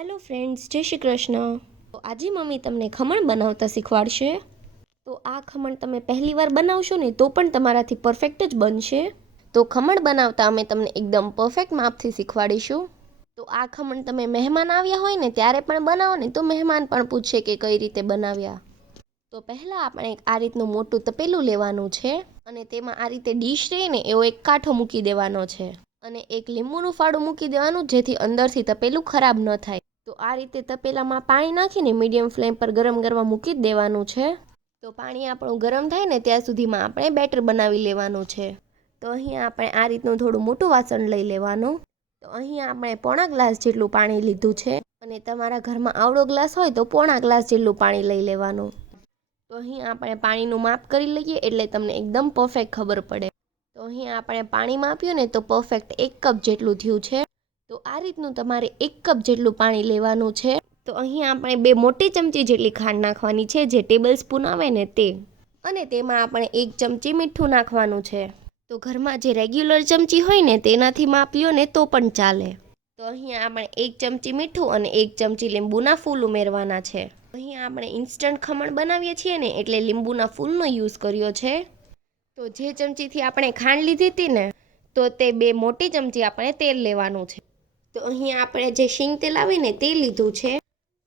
Hello friends, જય શ્રી કૃષ્ણ. તો આજે મમ્મી તમને ખમણ બનાવતા શીખવાડશે. તો આ ખમણ તમે પહેલી વાર બનાવશો ને તો પણ તમારાથી પરફેક્ટ જ બનશે. તો ખમણ બનાવતા અમે તમને એકદમ પરફેક્ટ માપથી શીખવાડીશું. તો આ ખમણ તમે મહેમાન આવ્યા હોય ને ત્યારે પણ બનાવો ને તો મહેમાન પણ પૂછશે કે કઈ રીતે બનાવ્યા. તો પહેલાં આપણે આ રીતનું મોટું તપેલું લેવાનું છે અને તેમાં આ રીતે ડીશ રહે ને એવો એક કાંઠો મૂકી દેવાનો છે અને એક લીંબુનું ફાળું મૂકી દેવાનું, જેથી અંદરથી તપેલું ખરાબ ન થાય. તો આ રીતે તપેલામાં પાણી નાખીને મીડિયમ ફ્લેમ પર ગરમ કરવા મૂકી જ દેવાનું છે. તો પાણી આપણું ગરમ થાય ને ત્યાં સુધીમાં આપણે બેટર બનાવી લેવાનું છે. તો અહીંયા આપણે આ રીતનું થોડું મોટું વાસણ લઈ લેવાનું. તો અહીંયા આપણે પોણા ગ્લાસ જેટલું પાણી લીધું છે અને તમારા ઘરમાં આવડો ગ્લાસ હોય તો પોણા ગ્લાસ જેટલું પાણી લઈ લેવાનું. તો અહીં આપણે પાણીનું માપ કરી લઈએ એટલે તમને એકદમ પરફેક્ટ ખબર પડે. તો અહીં આપણે પાણી માપ્યું ને તો પરફેક્ટ 1 કપ જેટલું થયું છે. તો આ રીતનું તમારે 1 કપ જેટલું પાણી લેવાનું છે. તો અહીં આપણે 2 મોટી ચમચી જેટલી ખાંડ નાખવાની છે, જે ટેબલ સ્પૂન આવે ને તે, અને તેમાં આપણે 1 ચમચી મીઠું નાખવાનું છે. તો ઘરમાં જે રેગ્યુલર ચમચી હોય ને તેનાથી માપ લ્યો ને તો પણ ચાલે. તો અહીં આપણે 1 ચમચી મીઠું અને 1 ચમચી લીંબુના ફૂલ ઉમેરવાના છે. અહીં આપણે ઇન્સ્ટન્ટ ખમણ બનાવીએ છીએ ને એટલે લીંબુના ફૂલનો યુઝ કર્યો છે. તો જે ચમચીથી આપણે ખાંડ લીધી હતી ને તો તે 2 મોટી ચમચી આપણે તેલ લેવાનું છે. તો અહીં આપણે જે શીંગ તેલ આવે ને તે લીધું છે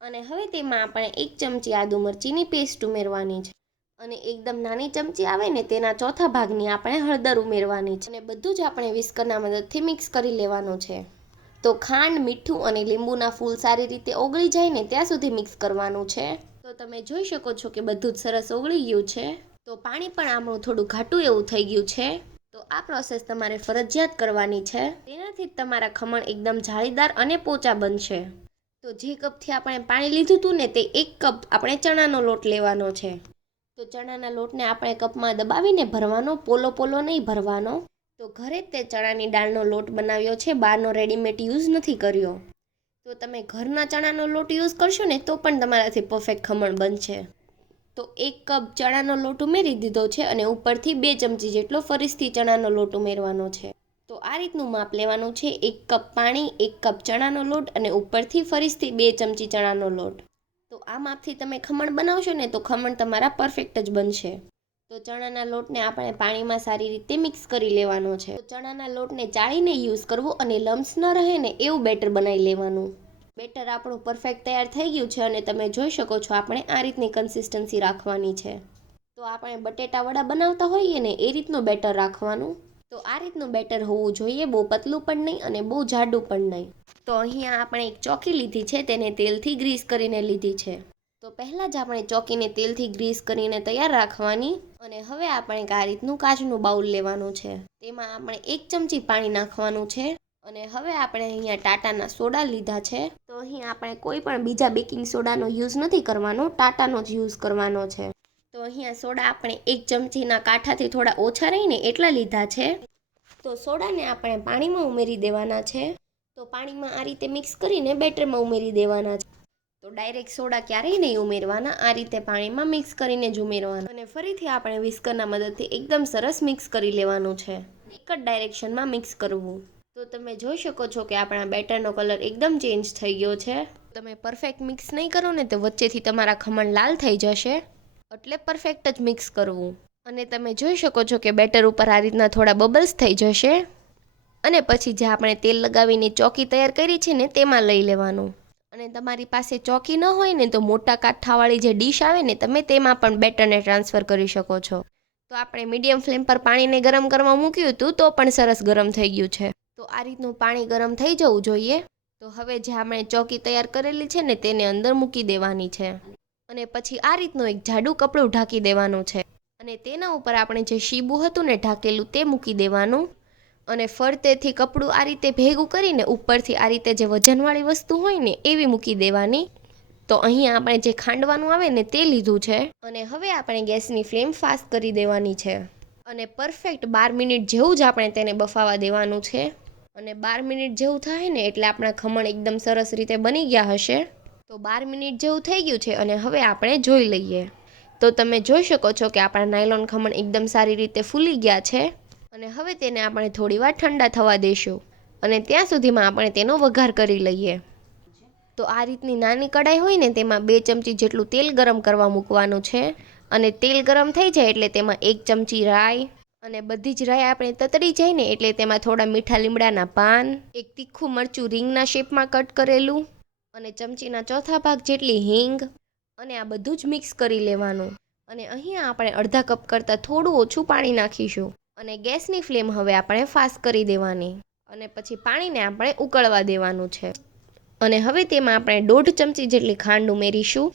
અને હવે તેમાં આપણે 1 ચમચી આદુ મરચીની પેસ્ટ ઉમેરવાની છે અને એકદમ નાની ચમચી આવે ને તેના ચોથા ભાગની આપણે હળદર ઉમેરવાની છે અને બધું જ આપણે વિસ્કરના મદદથી મિક્સ કરી લેવાનું છે. તો ખાંડ, મીઠું અને લીંબુના ફૂલ સારી રીતે ઓગળી જાય ને ત્યાં સુધી મિક્સ કરવાનું છે. તો તમે જોઈ શકો છો કે બધું જ સરસ ઓગળી ગયું છે. તો પાણી પણ આપણું થોડું ઘાટું એવું થઈ ગયું છે. તો આ પ્રોસેસ તમારે ફરજિયાત કરવાની છે, તેનાથી જ તમારા ખમણ એકદમ જાળીદાર અને પોચા બનશે. તો જે કપથી આપણે પાણી લીધું હતું ને તે 1 કપ આપણે ચણાનો લોટ લેવાનો છે. તો ચણાના લોટને આપણે કપમાં દબાવીને ભરવાનો, પોલો પોલો નહીં ભરવાનો. તો ઘરે જ તે ચણાની દાળનો લોટ બનાવ્યો છે, બહારનો રેડીમેડ યુઝ નથી કર્યો. તો તમે ઘરના ચણાનો લોટ યુઝ કરશો ને તો પણ તમારાથી પરફેક્ટ ખમણ બનશે. તો 1 કપ ચણાનો લોટ ઉમેરી દીધો છે અને ઉપરથી 2 ચમચી જેટલો ફરીથી ચણાનો લોટ ઉમેરવાનો છે. તો આ રીતનું માપ લેવાનું છે: 1 કપ પાણી, 1 કપ ચણાનો લોટ અને ઉપરથી ફરીથી 2 ચમચી ચણાનો લોટ. તો આ માપથી તમે ખમણ બનાવશો ને તો ખમણ તમારા પરફેક્ટ જ બનશે. તો ચણાના લોટને આપણે પાણીમાં સારી રીતે મિક્સ કરી લેવાનો છે. તો ચણાના લોટને ચાળીને યુઝ કરવો અને લમ્સ ન રહે ને એવું બેટર બનાવી લેવાનું. બેટર આપણું પરફેક્ટ તૈયાર થઈ ગયું છે અને તમે જોઈ શકો છો આપણે આ રીતની કન્સિસ્ટન્સી રાખવાની છે. તો આપણે બટેટા વડા બનાવતા હોઈએ ને એ રીતનું બેટર રાખવાનું. તો આ રીતનું બેટર હોવું જોઈએ, બહુ પતલું પણ નહીં અને બહુ જાડું પણ નહીં. તો અહીંયા આપણે એક ચોકી લીધી છે, તેને તેલથી ગ્રીસ કરીને લીધી છે. તો પહેલાં જ આપણે ચોકીને તેલથી ગ્રીસ કરીને તૈયાર રાખવાની અને હવે આપણે આ રીતનું કાચનું બાઉલ લેવાનું છે. તેમાં આપણે 1 ચમચી પાણી નાખવાનું છે અને હવે આપણે અહીંયા ટાટાના સોડા લીધા છે. તો અહીં આપણે કોઈ પણ બીજા બેકિંગ સોડાનો યુઝ નથી કરવાનો, ટાટાનો જ યુઝ કરવાનો છે. તો અહીંયા સોડા આપણે 1 ચમચીના કાંઠાથી થોડા ઓછા રહીને એટલા લીધા છે. તો સોડાને આપણે પાણીમાં ઉમેરી દેવાના છે. તો પાણીમાં આ રીતે મિક્સ કરીને બેટરમાં ઉમેરી દેવાના છે. તો ડાયરેક્ટ સોડા ક્યારેય નહીં ઉમેરવાના, આ રીતે પાણીમાં મિક્સ કરીને જ ઉમેરવાના અને ફરીથી આપણે વિસ્કરના મદદથી એકદમ સરસ મિક્સ કરી લેવાનું છે. એક જ ડાયરેક્શનમાં મિક્સ કરવું. તો તમે જોઈ શકો છો કે આપણા બેટરનો કલર એકદમ ચેન્જ થઈ ગયો છે. તમે પરફેક્ટ મિક્સ નહીં કરો ને તો વચ્ચેથી તમારા ખમણ લાલ થઈ જશે, એટલે પરફેક્ટ જ મિક્સ કરવું. અને તમે જોઈ શકો છો કે બેટર ઉપર આ રીતના થોડા બબલ્સ થઈ જશે અને પછી જે આપણે તેલ લગાવીને ચોકી તૈયાર કરી છે ને તેમાં લઈ લેવાનું. અને તમારી પાસે ચોકી ન હોય ને તો મોટા કાઠાવાળી જે ડીશ આવે ને તમે તેમાં પણ બેટરને ટ્રાન્સફર કરી શકો છો. તો આપણે મીડિયમ ફ્લેમ પર પાણીને ગરમ કરવા મૂક્યું હતું તો પણ સરસ ગરમ થઈ ગયું છે. તો આ રીતનું પાણી ગરમ થઈ જવું જોઈએ. તો હવે જે આપણે ચોકી તૈયાર કરેલી છે ને તેને અંદર મૂકી દેવાની છે અને પછી આ રીતનું એક જાડું કપડું ઢાંકી દેવાનું છે અને તેના ઉપર આપણે જે શીબું હતું ને ઢાંકેલું તે મૂકી દેવાનું અને ફરતેથી કપડું આ રીતે ભેગું કરીને ઉપરથી આ રીતે જે વજનવાળી વસ્તુ હોય ને એવી મૂકી દેવાની. તો અહીં આપણે જે ખાંડવાનું આવે ને તે લીધું છે અને હવે આપણે ગેસની ફ્લેમ ફાસ્ટ કરી દેવાની છે અને પરફેક્ટ 12 મિનિટ જેવું જ આપણે તેને બફાવા દેવાનું છે. અને 12 મિનિટ જેવું થાય ને એટલે આપણા ખમણ એકદમ સરસ રીતે બની ગયા હશે. તો 12 મિનિટ જેવું થઈ ગયું છે અને હવે આપણે જોઈ લઈએ. તો તમે જોઈ શકો છો કે આપણા નાયલોન ખમણ એકદમ સારી રીતે ફૂલી ગયા છે અને હવે તેને આપણે થોડીવાર ઠંડા થવા દઈશું અને ત્યાં સુધીમાં આપણે તેનો વઘાર કરી લઈએ. તો આ રીતની નાની કઢાઈ હોય ને તેમાં 2 ચમચી જેટલું તેલ ગરમ કરવા મૂકવાનું છે અને તેલ ગરમ થઈ જાય એટલે તેમાં 1 ચમચી રાઈ અને બધી જ રાઈ આપણે તતડી જાય ને એટલે તેમાં થોડા મીઠા લીમડાના પાન, એક તીખું મરચું રીંગના શેપમાં કટ કરેલું અને ચમચીના ચોથા ભાગ જેટલી હિંગ અને આ બધું જ મિક્સ કરી લેવાનું. અને અહીંયા આપણે અડધા કપ કરતાં થોડું ઓછું પાણી નાખીશું અને ગેસની ફ્લેમ હવે આપણે ફાસ્ટ કરી દેવાની અને પછી પાણીને આપણે ઉકળવા દેવાનું છે. અને હવે તેમાં આપણે 1.5 ચમચી જેટલી ખાંડ ઉમેરીશું.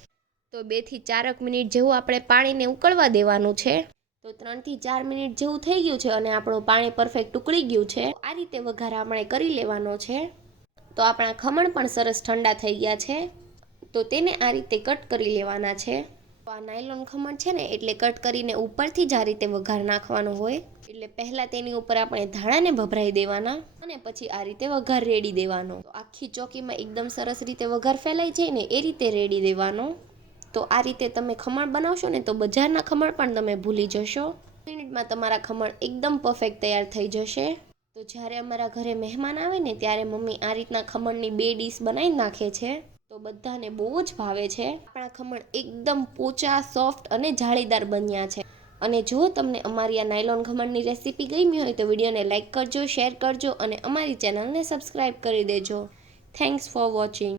તો 2 થી 4 મિનિટ જેવું આપણે પાણીને ઉકળવા દેવાનું છે. તો 3 થી 4 મિનિટ જેવું થઈ ગયું છે અને આપણું પાણી પરફેક્ટ ઉકળી ગયું છે. આ રીતે વઘાર આપણે કરી લેવાનો છે. તો આપણા ખમણ પણ સરસ ઠંડા થઈ ગયા છે. તો તેને આ રીતે કટ કરી લેવાના છે. તો આ નાયલોન ખમણ છે ને એટલે કટ કરીને ઉપરથી જ આ રીતે વઘાર નાખવાનો હોય. એટલે પહેલાં તેની ઉપર આપણે ધાણાને ભભરાઈ દેવાના અને પછી આ રીતે વઘાર રેડી દેવાનો. તો આખી ચોકીમાં એકદમ સરસ રીતે વઘાર ફેલાઈ જાય ને એ રીતે રેડી દેવાનો. તો આ રીતે તમે ખમણ બનાવશો ને તો બજારના ખમણ પણ તમે ભૂલી જશો. મિનિટમાં તમારા ખમણ એકદમ પરફેક્ટ તૈયાર થઈ જશે. તો જ્યારે અમારા ઘરે મહેમાન આવે ને ત્યારે મમ્મી આ રીતના ખમણની 2 ડીશ બનાવી નાખે છે. તો બધાને બહુ જ ભાવે છે. આપણા ખમણ એકદમ પોચા, સોફ્ટ અને જાળીદાર બન્યા છે. અને જો તમને અમારી આ નાયલોન ખમણની રેસીપી ગમી હોય તો વિડીયોને લાઇક કરજો, શેર કરજો અને અમારી ચેનલને સબસ્ક્રાઈબ કરી દેજો. Thanks for watching.